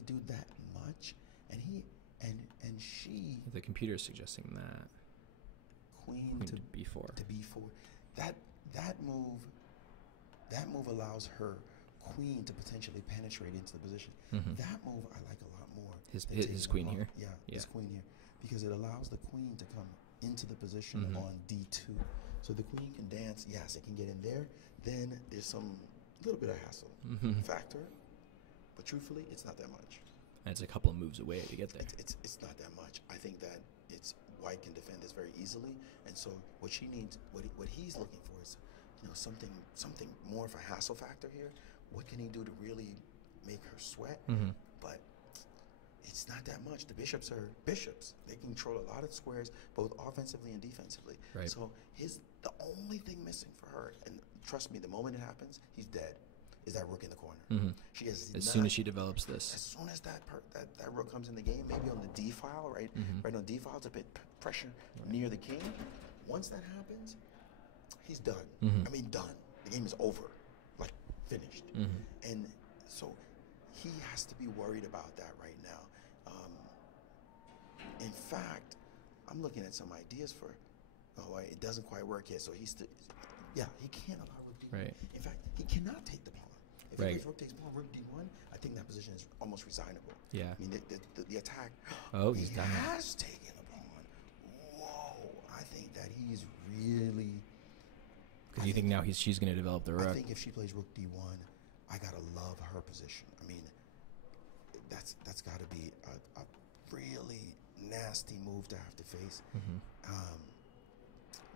do that much. And she. The computer is suggesting that. Queen to B4. To B4. That move allows her queen to potentially penetrate into the position. That move I like a lot more. His queen here? Yeah, his queen here. Because it allows the queen to come into the position on D2. So the queen can dance. Yes, it can get in there. Then there's some little bit of hassle factor. But truthfully, it's not that much. And it's a couple of moves away to get there. It's not that much. I think that White can defend this very easily. And so what she needs, what he's looking for is, something more of a hassle factor here. What can he do to really make her sweat? But it's not that much. The bishops are bishops. They control a lot of squares, both offensively and defensively. Right. So the only thing missing for her, and trust me, the moment it happens, he's dead, is that rook in the corner. She has as soon as she develops this. As soon as that rook comes in the game, maybe on the D file, right? Right on D file, it's a bit pressure near the king. Once that happens, he's done. I mean, done. The game is over, like finished. And so he has to be worried about that right now. In fact, I'm looking at some ideas for. Oh, it doesn't quite work yet. So he can't allow rook D1. Right. In fact, he cannot take the pawn. If Right. he plays rook takes pawn, rook D1, I think that position is almost resignable. Yeah. I mean, the attack. Oh, he's he done it. has taken the pawn. Whoa! I think that he's really. Because you think now she's going to develop the rook. I think if she plays rook D1, I gotta love her position. I mean, that's got to be a really nasty move to have to face.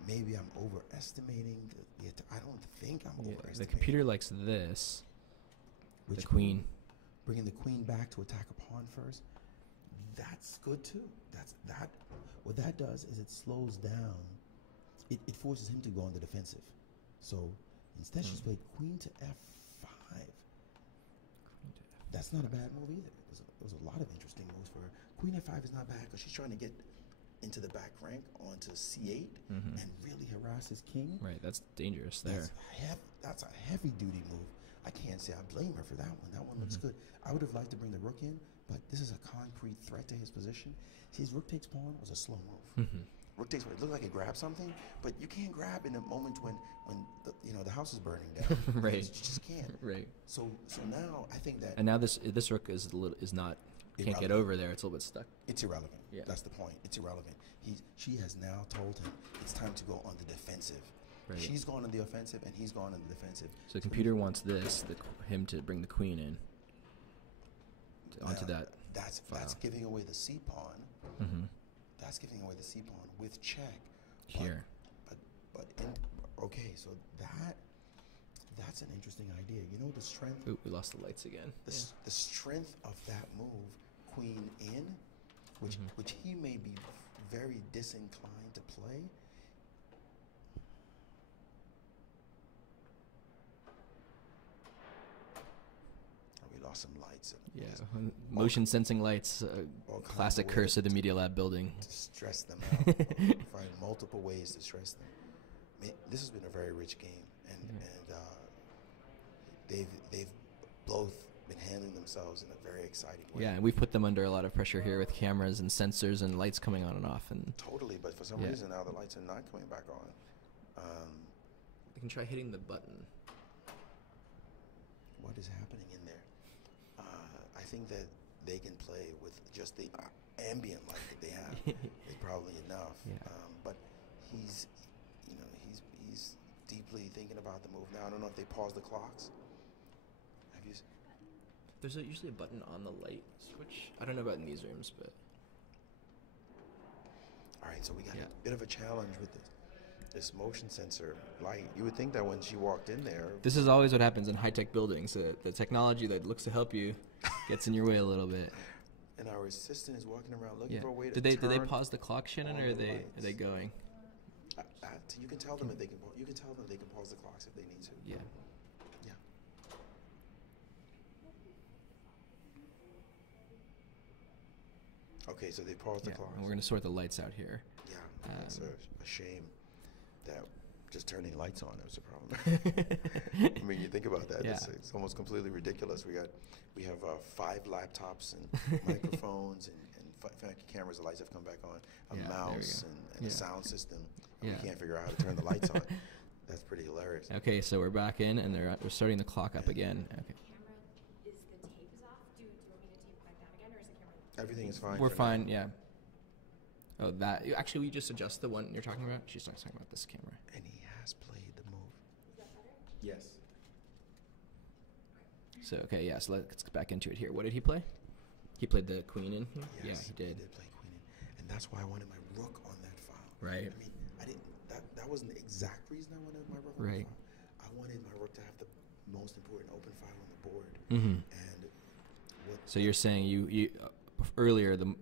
Maybe I'm overestimating the I don't think I'm overestimating. The computer likes this. Which the queen. Bringing the queen back to attack a pawn first. That's good too. That. What that does is it slows down. It forces him to go on the defensive. So instead, she's played queen to F5. That's not a bad move either. There's a lot of interesting moves for her. Queen F5 is not bad because she's trying to get into the back rank onto C8 and really harass his king. Right, that's dangerous there. That's a heavy duty move. I can't say I blame her for that one. That one looks good. I would have liked to bring the rook in, but this is a concrete threat to his position. His rook takes pawn was a slow move. Rook takes pawn. It looked like it grabbed something, but you can't grab in a moment when the house is burning down. Right. You just can't. Right. So now I think that. And now this rook is not can't get over there. It's a little bit stuck. It's irrelevant. Yeah. That's the point. It's irrelevant. She has now told him it's time to go on the defensive. Right. She's gone on the offensive, and he's gone on the defensive. So the computer wants him to bring the queen in onto that. That's giving away the C pawn. That's giving away the C pawn with check. Here. Okay, so that's an interesting idea. You know the strength. Ooh, we lost the lights again. The strength of that move, queen in, which he may be very disinclined to play. We lost some lights. Yeah, motion sensing lights, classic curse of the Media Lab building. To stress them out. Find multiple ways to stress them. This has been a very rich game, and they've both been handling themselves in a very exciting way. Yeah, and we've put them under a lot of pressure here with cameras and sensors and lights coming on and off. And totally, but for some reason now the lights are not coming back on. You can try hitting the button. What is happening in there? I think that they can play with just the ambient light that they have. It's probably enough. Yeah. But he's deeply thinking about the move now. I don't know if they pause the clocks. Have you? There's usually a button on the light switch. I don't know about in these rooms, but. All right, so we got a bit of a challenge with this motion sensor light. You would think that when she walked in there. This is always what happens in high-tech buildings. The technology that looks to help you gets in your way a little bit. And our assistant is walking around looking for a way to Did they pause the clock, Shannon, or are they going? You can tell them if they can. You can tell them they can pause the clocks if they need to. Yeah. Okay, so they paused the clock. And we're going to sort the lights out here. Yeah, it's a shame that just turning lights on is a problem. I mean, you think about that. Yeah. It's almost completely ridiculous. We have 5 laptops and microphones and cameras. The lights have come back on. A mouse and a sound system. And we can't figure out how to turn the lights on. That's pretty hilarious. Okay, so we're back in, and we're starting the clock up again. Okay. Camera, is the tape is off? Do you want me to tape back down again, or is the camera? Everything is fine. We're for fine, now. yeah. Oh, that actually, we just adjust the one you're talking about. She's not talking about this camera. And he has played the move. Is that better? Yes. So okay, yeah. So let's get back into it here. What did he play? He played the queen in here. Yes, Yeah, he did. He did play queen in, and that's why I wanted my rook on that file. Right. I mean, I didn't. That wasn't the exact reason I wanted my rook on Right. the file. I wanted my rook to have the most important open file on the board. Mm-hmm. And what? So you're saying you earlier the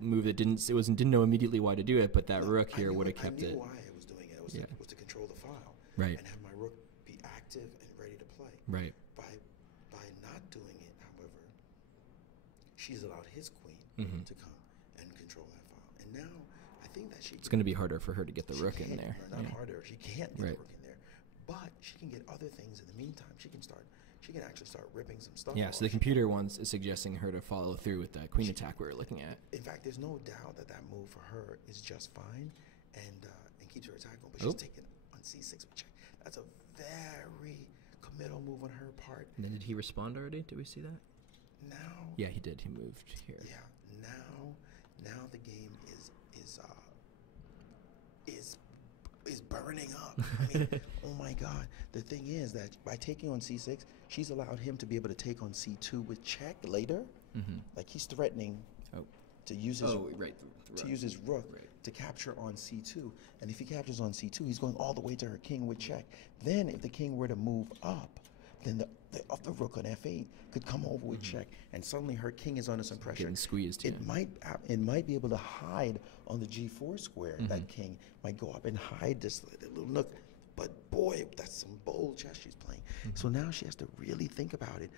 move that didn't know immediately why to do it, but that rook here would have kept I it. knew why I was doing it. It was to control the file. Right. And have my rook be active and ready to play. Right. By not doing it, however, she's allowed his queen to come and control that file. And now I think that It's going to be harder for her to get the rook in there. Not harder. She can't get Right. the rook in there, but she can get other things in the meantime. She can actually start ripping some stuff. Yeah, off. so the computer is suggesting her to follow through with that queen attack we were looking at. In fact, there's no doubt that move for her is just fine and keeps her attack going. But she's taking on c6 with check. That's a very committal move on her part. And then did he respond already? Did we see that? Now. Yeah, he did. He moved here. Yeah. Now the game is burning up. I mean, oh my God. The thing is that by taking on c6, she's allowed him to be able to take on c2 with check later. Mm-hmm. Like he's threatening to use his use his rook to capture on c2. And if he captures on c2, he's going all the way to her king with check. Then if the king were to move up, then the rook on f8 could come over with check, and suddenly her king is under some pressure. Getting squeezed. It might be able to hide on the g4 square. That king might go up and hide this little nook. But boy, that's some bold chess she's playing. So now she has to really think about it.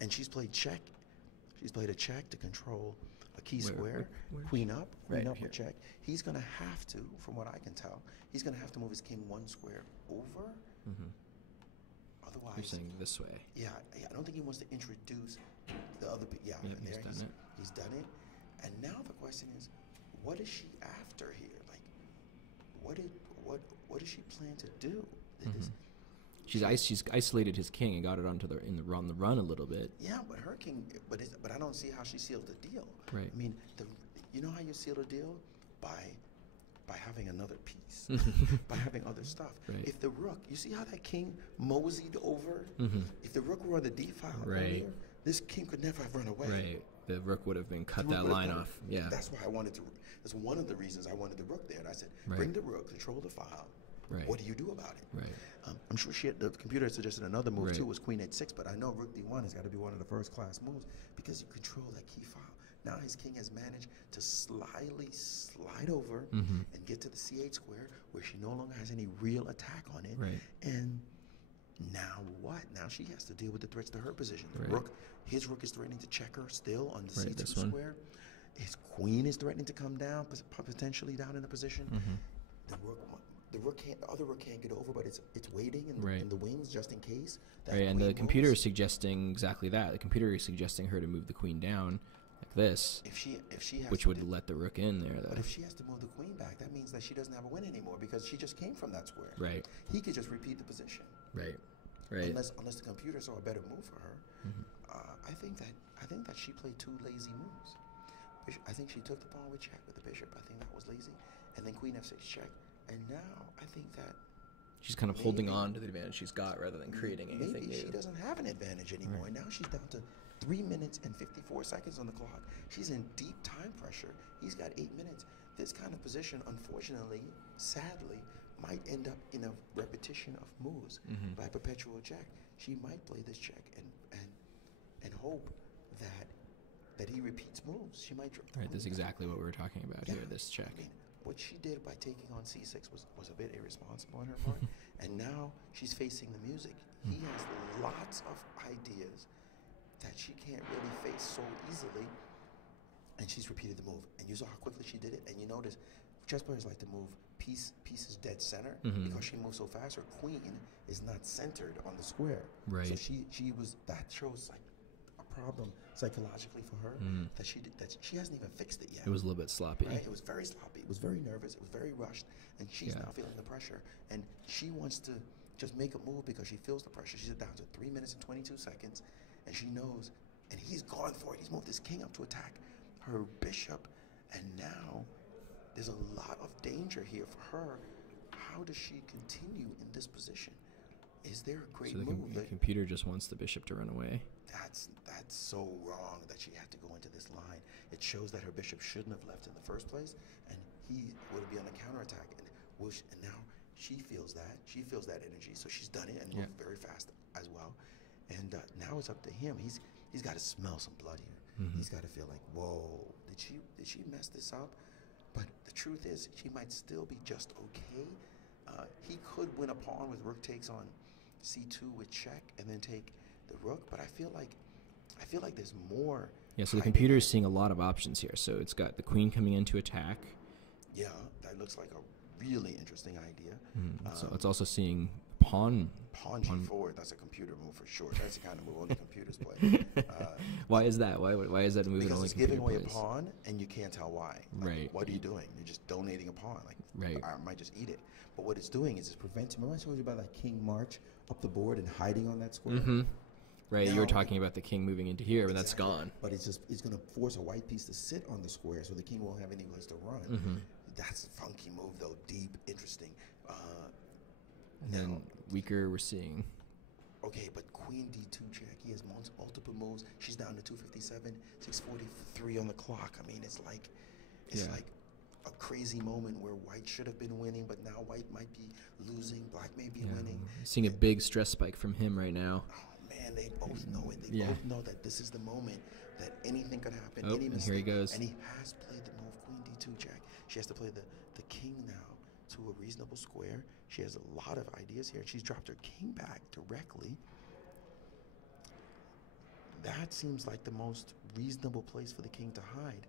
And she's played check. She's played a check to control a key square. Queen up with check. He's going to have to, from what I can tell, he's going to have to move his king 1 square over. Otherwise, You're saying this way. Yeah, I don't think he wants to introduce the other. Yeah, and he's there done it. He's done it. And now the question is, what is she after here? Like, what does she plan to do? She's isolated his king and got it on the run a little bit. Yeah, but her king. But I don't see how she sealed the deal. Right. I mean, you know how you seal a deal? By having another piece, by having other stuff. Right. If the rook, you see how that king moseyed over? If the rook were on the d file earlier, this king could never have run away. Right. The rook would have been cut that line off. Yeah. That's why I wanted to. That's one of the reasons I wanted the rook there. And I said, bring the rook, control the file. Right. What do you do about it? Right. I'm sure the computer suggested another move too, was queen h6, but I know rook d1 has got to be one of the first class moves because you control that key file. Now his king has managed to slyly slide over and get to the c8 square where she no longer has any real attack on it. Right. And now what? Now she has to deal with the threats to her position. The his rook is threatening to check her still on the c2 square. His queen is threatening to come down, potentially down in the position. The other rook can't get over, but it's waiting in the wings just in case. And the computer is suggesting exactly that. The computer is suggesting her to move the queen down like this, if she has which would let the rook in there, though. But if she has to move the queen back, that means that she doesn't have a win anymore because she just came from that square. Right. He could just repeat the position. Right. Unless the computer saw a better move for her. I think that she played 2 lazy moves. I think she took the pawn with check with the bishop. I think that was lazy, and then queen f6 check. And now I think that she's kind of holding on to the advantage she's got rather than creating anything new. She doesn't have an advantage anymore. And now she's down to 3 minutes and 54 seconds on the clock. She's in deep time pressure. He's got 8 minutes. This kind of position, unfortunately, sadly, might end up in a repetition of moves by perpetual check. She might play this check and hope that he repeats moves. She might drop. Right, that's exactly what we were talking about here. This check. I mean, what she did by taking on c6 was a bit irresponsible on her part. And now she's facing the music. He has lots of ideas that she can't really face so easily. and she's repeated the move. And you saw how quickly she did it. And you notice chess players like to move pieces dead center because she moves so fast. Her queen is not centered on the square. Right. So that shows like a problem psychologically for her that she hasn't even fixed it yet. It was a little bit sloppy. Right? It was very sloppy. It was very nervous. It was very rushed. And she's now feeling the pressure. And she wants to just make a move because she feels the pressure. She's down to 3 minutes and 22 seconds. And she knows, and he's gone for it. He's moved his king up to attack her bishop. And now there's a lot of danger here for her. How does she continue in this position? Is there a great move? The computer just wants the bishop to run away. That's so wrong that she had to go into this line. It shows that her bishop shouldn't have left in the first place, and he would be on a counterattack. And now she feels that. She feels that energy, so she's done it and moved very fast as well. And now it's up to him. He's got to smell some blood here. He's got to feel like, whoa, did she mess this up? But the truth is, she might still be just okay. He could win a pawn with rook takes on c2 with check and then take the rook. But I feel like there's more. Yeah, so the computer is seeing a lot of options here. So it's got the queen coming in to attack. Yeah, that looks like a really interesting idea. So it's also seeing pawn g4. That's a computer move for sure. That's the kind of move only computers play. Why is that? Why is that a move that only because it's computer giving away plays? a pawn, and you can't tell why. Like, Right. What are you doing? You're just donating a pawn. Like, Right. I might just eat it. But what it's doing is it's preventing. Remember I told you about that king march up the board and hiding on that square? Right, you Now- were talking about the king moving into here, but that's Exactly. gone. But it's going to force a white piece to sit on the square, so the king won't have any place to run. That's a funky move, though. Deep, interesting. And then weaker, we're seeing. Okay, but queen d2 check. He has multiple moves. She's down to 257, 643 on the clock. I mean, it's like a crazy moment where white should have been winning, but now white might be losing. Black may be winning. Seeing a big stress spike from him right now. Oh man, they both know it. They both know that this is the moment that anything could happen. Oh, any and mistake. here he goes. And he has played the move queen d2 check. She has to play the king now to a reasonable square. She has a lot of ideas here. She's dropped her king back directly. That seems like the most reasonable place for the king to hide.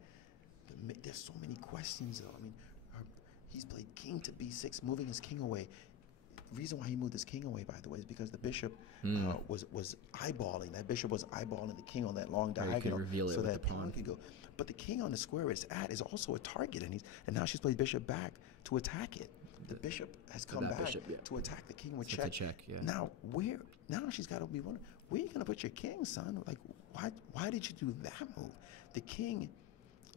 But there's so many questions, though. I mean, he's played king to b6, moving his king away. The reason why he moved his king away, by the way, is because the bishop was eyeballing. That bishop was eyeballing the king on that long Or you could diagonal, reveal it so with that the pawn. could go. But the king on the square it's at is also a target, and now she's played bishop back to attack it. The bishop has come that back bishop, to attack the king with So it's a check, yeah. Now she's got to be wondering, where are you going to put your king, son? Like, why did you do that move? The king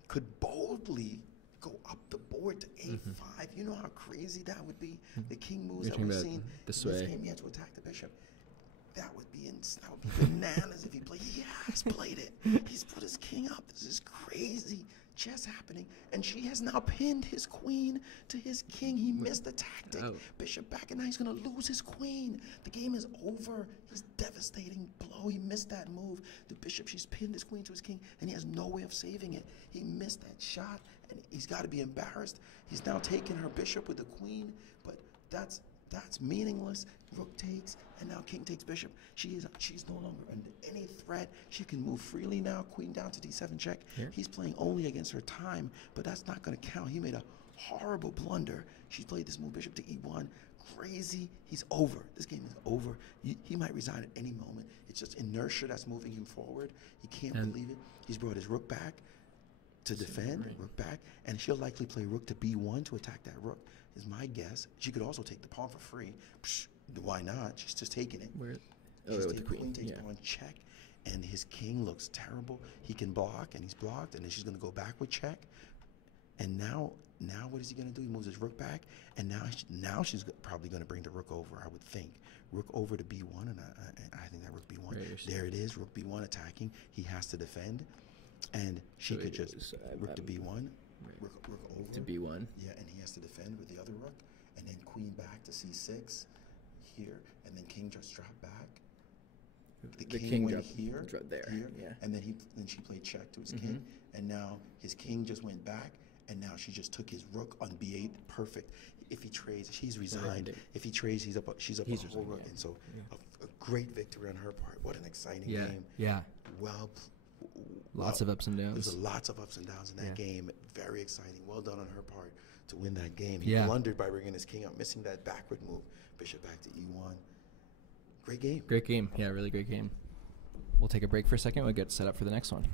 could boldly go up the board to a5. You know how crazy that would be? The king moves You're that we've talking seen about this in this way. game, he had to attack the bishop. That would be bananas if he played. He has played it. He's put his king up. This is crazy chess happening, and she has now pinned his queen to his king. He missed the tactic. Oh. Bishop back, and now he's going to lose his queen. The game is over. He's devastating blow. He missed that move. The bishop, she's pinned his queen to his king, and he has no way of saving it. He missed that shot, and he's got to be embarrassed. He's now taking her bishop with the queen, but that's meaningless. Rook takes, and now king takes bishop. She's no longer under any threat. She can move freely now. Queen down to d7 check. Here. He's playing only against her time, but that's not going to count. He made a horrible blunder. She played this move, bishop to e1. Crazy. He's over. This game is over. He might resign at any moment. It's just inertia that's moving him forward. He can't believe it. He's brought his rook back to defend, rook back, and she'll likely play rook to b1 to attack that rook, is my guess. She could also take the pawn for free. Psh, why not? She's just taking it. With the queen, takes pawn, check, and his king looks terrible. He can block, and he's blocked, and then she's going to go back with check. And now what is he going to do? He moves his rook back, and now she's probably going to bring the rook over, I would think. Rook over to b1, and I think that rook b1. Right, there it is, rook b1 attacking. He has to defend, and she could just rook to b1, rook over. To b1. Yeah, and he has to defend with the other rook, and then queen back to c6 here, and then king just drop back. The king went here, yeah. and then she played check to his king, and now his king just went back, and now she just took his rook on b8. Perfect. If he trades, she's resigned. If he trades, she's up a whole rook, and so a great victory on her part. What an exciting game. Yeah. Well Lots of ups and There downs. was lots of ups and downs in that game. Very exciting. Well done on her part to win that game. He Yeah. blundered by bringing his king up, missing that backward move. Bishop back to E1. Great game. Great game. Yeah, really great game. We'll take a break for a second. We'll get set up for the next one.